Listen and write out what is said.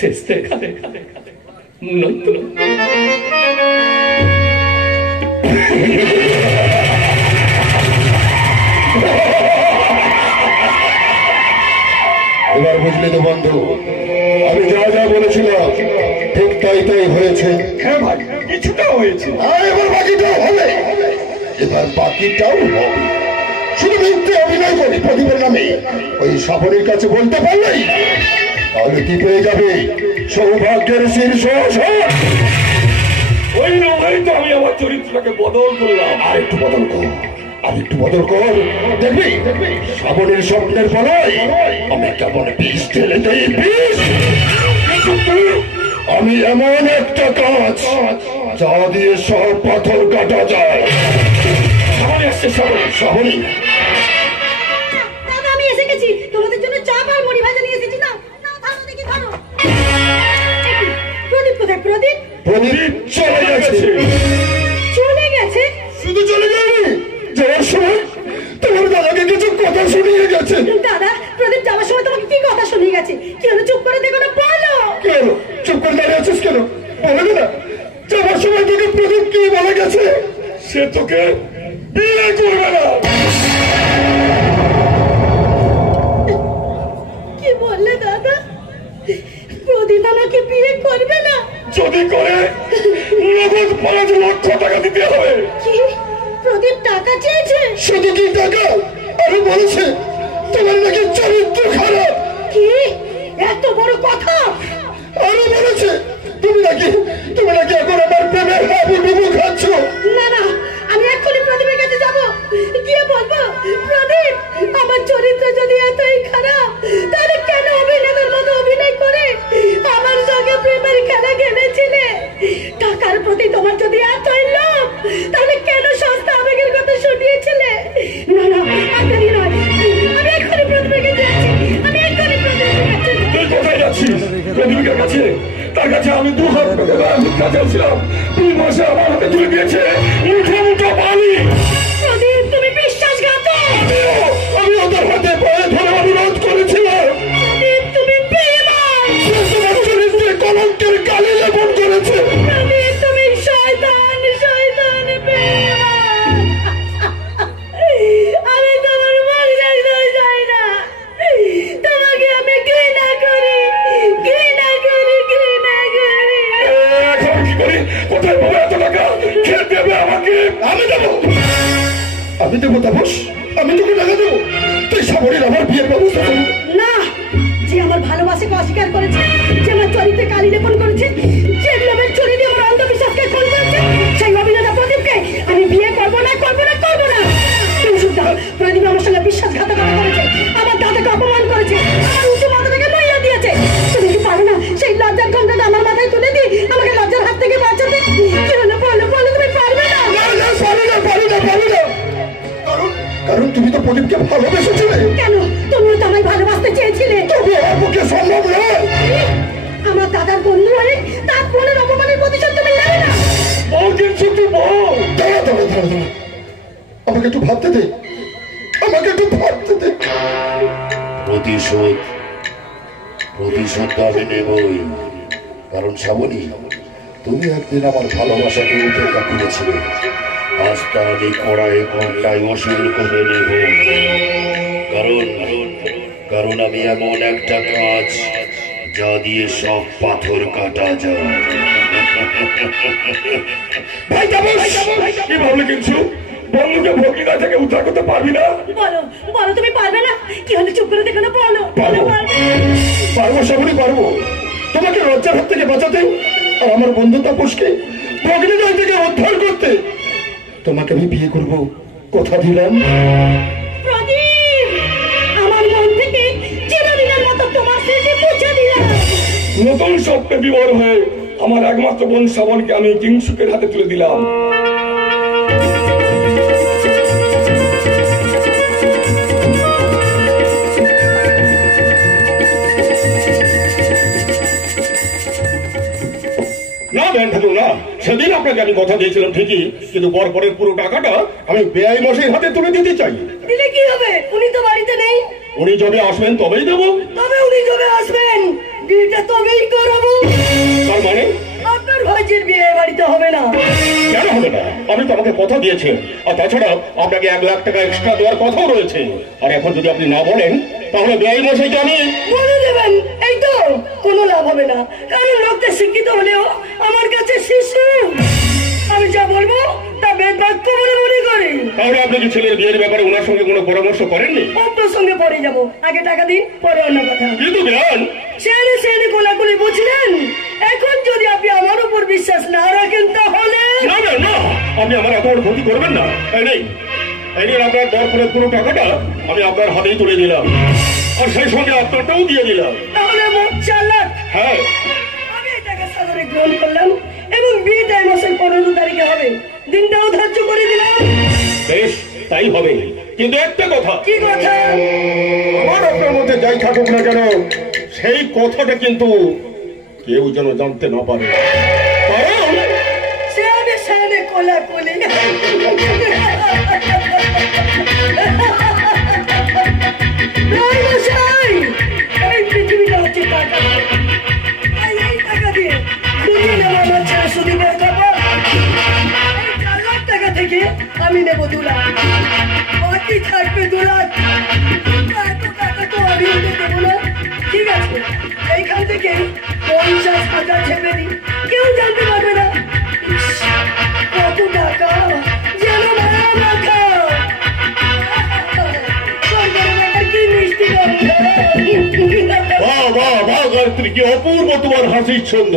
শেষ দেখা নয়তো এবার বুঝলি তো বন্ধু, আমি যা যা বলেছিলাম ঠিক তাই তাই হয়েছে। হ্যাঁ ভাই, কিছুটা হয়েছে। এবার বাকিটাও হবে, এবার বাকিটাও হবে। শুধু মিথ্যে অভিনয় করি প্রদীপের নামে, ওই সাফরের কাছে বলতে পারলেই তাহলে কি পেয়ে যাবে? সৌভাগ্যের শীর্ষ। ওই নয় তো আমি আমার চরিত্রটাকে বদল করলাম। আর একটু বদল কর, আর একটু বদল কর, দেখবি শ্রাবণের স্বপ্নের ফলায় আমি কেমন বিষ ঢেলে দেই। বিষ আমি এমন একটা কাজ যা দিয়ে সব পাথর কাটা যায়। সামনে আসছে শ্রাবণী, দাদা আমি এসে গেছি, তোমাদের জন্য চা আর মুড়ি ভাজা নিয়ে এসেছি। না ধরো দেখি, ধরো। প্রদীপ কোথায়? প্রদীপ প্রদীপ চলে গেছে। চলে গেছে? শুধু চলে যায়নি, যাওয়ার সময় তোমার দাদাকে কিছু কথা শুনিয়ে গেছে। দাদা, প্রদীপ যাওয়ার সময় তোমাকে কি কথা শুনিয়ে গেছে? কি হলো? চুপ করে দেখো না, বলো। কি হলো? চুপ করে দাঁড়িয়ে আছিস কেন? বলে না যাওয়ার সময় তোকে প্রদীপ কি বলে গেছে? সে তোকে বিয়ে করবে না। কি বললে দাদা? প্রদীপ আমাকে বিয়ে করবে না? যদি করে নগদ 5 লক্ষ টাকা দিতে হবে। কি? প্রদীপ টাকা চেয়েছে? শুধু কি টাকা, আরো বলেছে তোমার নাকি চরিত্র খারাপ। কি এত বড় কথা? আরো বলেছে তুমি নাকি এখন আমার প্রেমের হাবুডুবু খাচ্ছ। না না, আমি এক্ষুনি প্রদীপের কাছে যাবো, গিয়ে বলবো প্রদীপ আমার চরিত্র যদি এতই খারাপ তাহলে কেন অভিনেতার মতো অভিনয় করে আমার সঙ্গে প্রেমের খেলা খেলেছিলে? টাকার প্রতি তোমার যদি এতই লোভ তাহলে কেন সস্তা আবেগের কথা শুনিয়েছিলে? না না, আপনারই নয়, আমি এক্ষুনি প্রদীপের কাছে যাচ্ছি, আমি এক্ষুনি প্রদীপের কাছে। তুই কোথায় যাচ্ছিস? প্রদীপের কাছে? তার কাছে আমি 2 হাত কাছে ছিলাম, 2 মাসে আমার হাতে তুলে দিয়েছে মুঠো মুঠো পানি। প্রদীপ তুমি বিশ্বাসঘাতক। আমি ওদের হাতে পায়ে ধরে অনুরোধ করেছিলাম। প্রদীপ তুমি বেঈমান। তোমার চরিত্রে কলঙ্কের কালি লেপন করেছে। প্রদীপ তুমি শয়তান, শয়তান বেঈমান। আমি তোমার মর্যাদা চাই না, তোমাকে আমি ঘৃণা করি, ঘৃণা করি, ঘৃণা করি। এখন কি করি? কোথায় পাবো এত টাকা? খেয়ে দেবে আমাকে? আমি দেবো তাপস, আমি তোকে টাকা দেবো। তুই সাবরীর আমার বিয়ের ব্যবস্থা করবো। না, যে আমার ভালোবাসাকে অস্বীকার করেছে, যে আমার চরিত্রে কালি লেপন করেছে, যে লোভের চুরি দিয়ে আমার অন্ধবিশ্বাসকে খুন করেছে, সেই অভিনেতা প্রদীপকে আমি বিয়ে করবো না, করবো না, করবো না। তুমি শুধু প্রদীপ আমার সঙ্গে বিশ্বাসঘাতকতা করেছে, আমার দাদাকে অপমান করেছে, আমার উঁচু মাথা থেকে লইয়া দিয়েছে। তুমি কি পারো না সেই লজ্জার ঘন্টাটা আমার মাথায় তুলে দিয়ে আমাকে লজ্জার হাত থেকে বাঁচাতে? কি হলো বলো, বলো, তুমি পারবে না? পারি না। কারণ তুমি তো প্রদীপকে ভালোবেসেছিলে। কেন? তুমিও তো আমায় ভালোবাসতে চেয়েছিলে। তবে আমার পক্ষে সম্ভব নয়। আমার দাদার বন্ধু হয়ে তার বোনের অপমানের প্রতিশোধ তুমি নেবে না? বল কিন্তু তুই বল। দাঁড়া, আমাকে একটু ভাবতে দে, প্রতিশোধ তো আমি নেবই। কারণ শ্রাবণী, তুমি একদিন আমার ভালোবাসাকে উপেক্ষা করেছিলে, আজ তা আমি কড়াই ঘন্টায় অসুর করে নেব। কারণ আমি এমন একটা কাজ যা দিয়ে সব পাথর কাটা যায়। কি ভাবলে কিন্তু? বন্ধুকে ভগ্নিকা থেকে উদ্ধার করতে পারবি না? বলো, বলো, তুমি পারবে না? কি হলে চুপ করে দেখো না, বলো। পারবো শ্রাবণী, পারবো। তোমাকে লজ্জার হাত থেকে বাঁচাতে আর আমার বন্ধু তাপসকে ভগ্নিকা থেকে উদ্ধার করতে তোমাকে আমি বিয়ে করব, কথা দিলাম। প্রদীপ, আমার মন থেকে চিরদিনের মতো তোমার স্মৃতি মুছে দিলাম। নতুন স্বপ্নে বিবর হয়ে আমার একমাত্র বোন শ্রাবণকে আমি কিংসুকের হাতে তুলে দিলাম। না, সেদিন আপনাকে আমি কথা দিয়েছিলাম ঠিকই, কিন্তু বরপরের পুরো টাকাটা আমি বেআই মশাইয়ের হাতে তুলে দিতে চাই। দিলে কি হবে? উনি তো বাড়িতে নেই। উনি যবে আসবেন তবেই দেবো। তবে উনি যবে আসবেন বিয়েটা তবেই করবো। তার মানে আপনার ভাইজির বিয়ে বাড়িতে হবে না। কেন হবে না? আপনি তো আমাকে কথা দিয়েছেন, আর তাছাড়া আপনাকে 1 লাখ টাকা এক্সট্রা দেওয়ার কথাও রয়েছে। আর এখন যদি আপনি না বলেন তাহলে বেআই মশাই জানি বলে দেবেন। এই তো কোনো লাভ হবে না, কারণ লোকটা শিক্ষিত হলেও আমার কাছে শিশু। আমি যা বলবো তা বেদ বাক্য বলে মনে করি। তাহলে আপনি কি ছেলের বিয়ের ব্যাপারে ওনার সঙ্গে কোনো পরামর্শ করেননি? আপনার সঙ্গে পরে যাবো, আগে টাকা দিন, পরে অন্য কথা। কিন্তু বেআই ছেলে ছেলে কোলাকুলি বুঝলেন। এখন যদি আপনি আমার উপর বিশ্বাস না রাখেন তাহলে না না না, আপনি আমার এত বড় ক্ষতি করবেন না। এই নেই আপনার দরকারের পুরো টাকাটা আমি আপনার হাতেই তুলে দিলাম, আর সেই সঙ্গে আপনারটাও দিয়ে দিলাম। তাহলে মোট 4 লাখ। হ্যাঁ, আমি এই টাকা সাদরে গ্রহণ করলাম এবং বিয়েটা এই মাসের 15 তারিখে হবে। দিনটাও ধার্য করে দিলাম। বেশ, তাই হবে। কিন্তু একটা কথা। কি কথা? আমার আপনার মধ্যে যাই থাকুক না কেন, সেই কথাটা কিন্তু কেউ যেন জানতে না পারে। কারণ ছেলে ছেলে কোলাকুলি এই পৃথিবীটা হচ্ছে টাকা। এই টাকা দিয়ে দুদিন আমার ছেলে শুধু বের করবো। এই 4 লাখ টাকা থেকে আমি নেবো 2 লাখ, বাকি থাকবে 2 লাখ। এত টাকা তো আমি ওকে দেবো না। ঠিক আছে, এইখান থেকে 50,000 ছেপে দিই, কেউ জানতে পারবে না। কত টাকা যেন মায়া মাখা। কি মিষ্টি গন্ধ। বাহ বাহ বাহ গায়ত্রী, কি অপূর্ব তোমার হাসির ছন্দ।